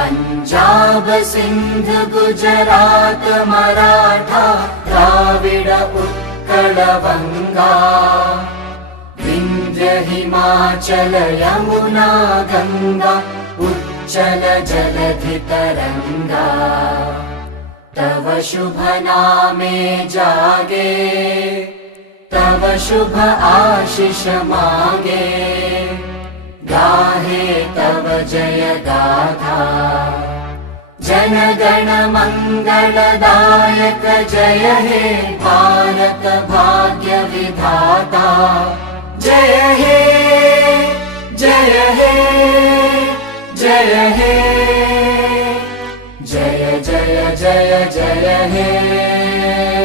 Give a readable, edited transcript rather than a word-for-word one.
पंजाब सिंध गुजरात मराठा द्राविड उत्कल वंगा विंध्य हिमाचल यमुना गंगा उच्चल जलधि तरंगा तव शुभ नामे जागे तव शुभ आशीष मागे गाहे तव जय गाथा जन गण मंगलदायक जय हे भारत भाग्य विधाता जय हे जय हे जय हे जय जय जय जय हे।